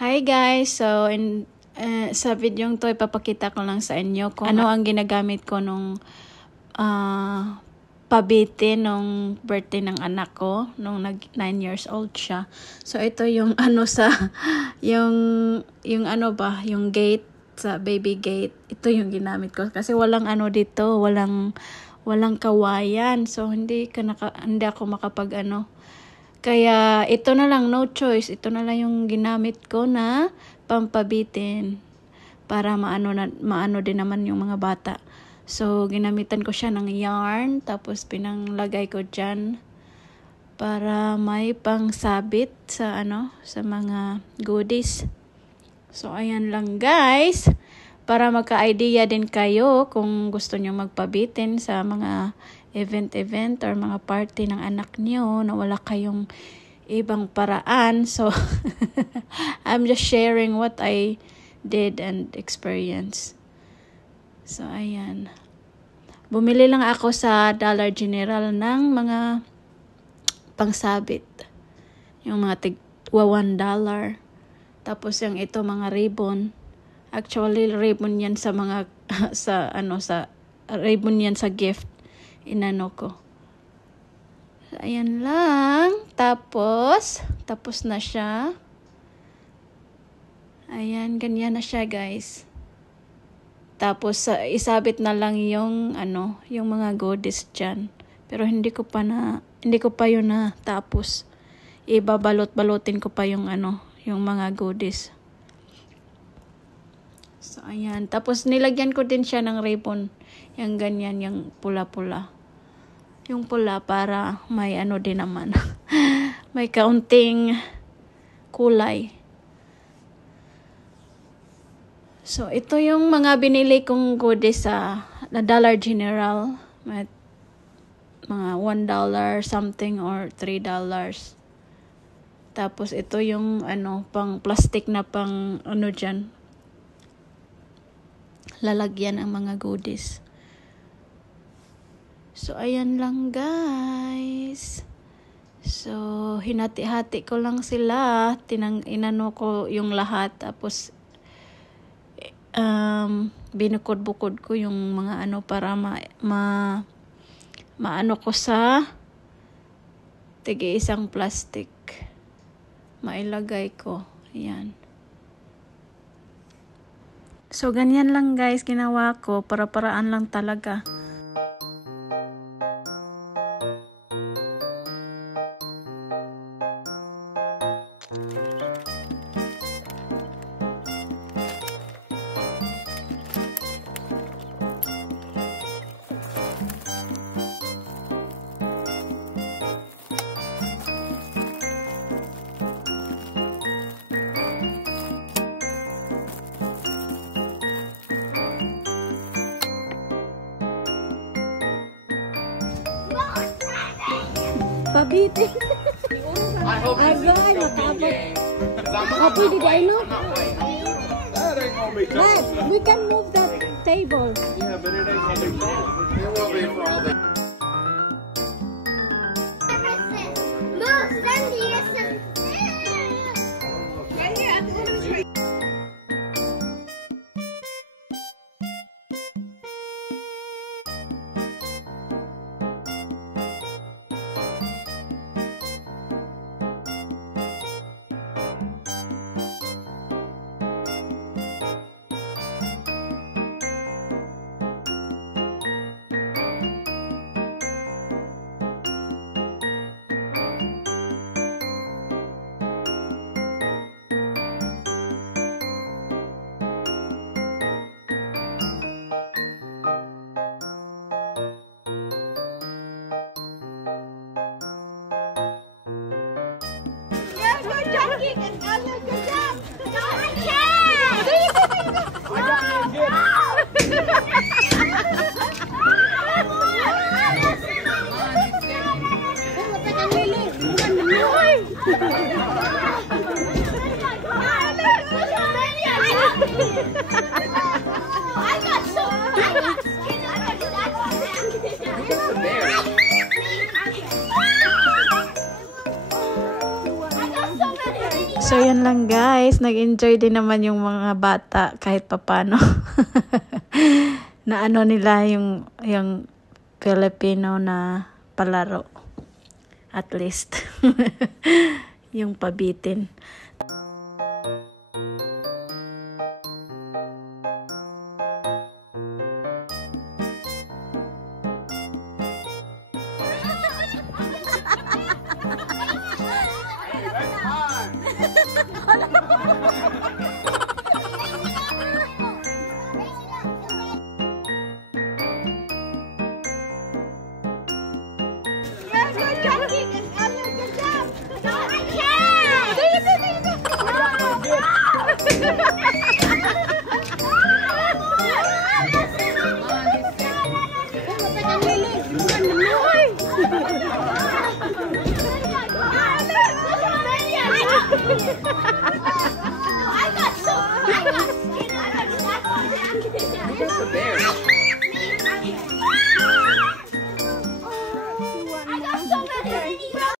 Hi guys! So, sa video to, ipapakita ko lang sa inyo kung ano ang ginagamit ko nung pabitin nung birthday ng anak ko, nung 9 years old siya. So, ito yung yung gate, sa baby gate. Ito yung ginamit ko. Kasi walang dito, walang kawayan. So, hindi ako makapag Kaya, ito na lang, no choice. Ito na lang yung ginamit ko na pampabitin para maano din naman yung mga bata. So, ginamitan ko siya ng yarn, tapos pinanglagay ko dyan para may pangsabit sa mga goodies. So, ayan lang guys. Para magka-idea din kayo kung gusto nyo magpabitin sa mga event or mga party ng anak niyo na wala kayong ibang paraan. So, I'm just sharing what I did and experienced. So, ayan. Bumili lang ako sa Dollar General ng mga pangsabit. Yung mga $1. Tapos yung ito mga ribbon. Actually, ribbon yan sa mga ribbon yan sa gift. Ko. So, ayan lang. Tapos na siya. Ayan, ganyan na siya, guys. Tapos, isabit na lang yung mga goodies dyan. Pero hindi ko pa yun na tapos. Ibabalot-balotin ko pa yung mga goodies. So, ayan. Tapos, nilagyan ko din siya ng ribbon. Yung ganyan, yung pula-pula. Yung pula para may din naman. May kaunting kulay. So, ito yung mga binili kong goodies sa Dollar General. May mga $1 something or $3. Tapos, ito yung pang plastic na pang dyan. Lalagyan ang mga goodies. So, ayan lang guys. So, hinati-hati ko lang sila. Inano ko yung lahat. Tapos, binukod-bukod ko yung mga para maano ko sa isang plastic. Mailagay ko. Ayan. So, ganyan lang guys ginawa ko. Para-paraan lang talaga. Pabitin. I hope this is a good game. Pwede ba ino? That ain't gonna be tough. But we can move the table. Yeah, but it ain't gonna be fun. It will be for all the... Good job! No, I can't! I got So, yan Yun lang guys, nag-enjoy din naman yung mga bata kahit papano. Na ano nila yung Filipino na palaro. At least. Yung pabitin. What's the bear?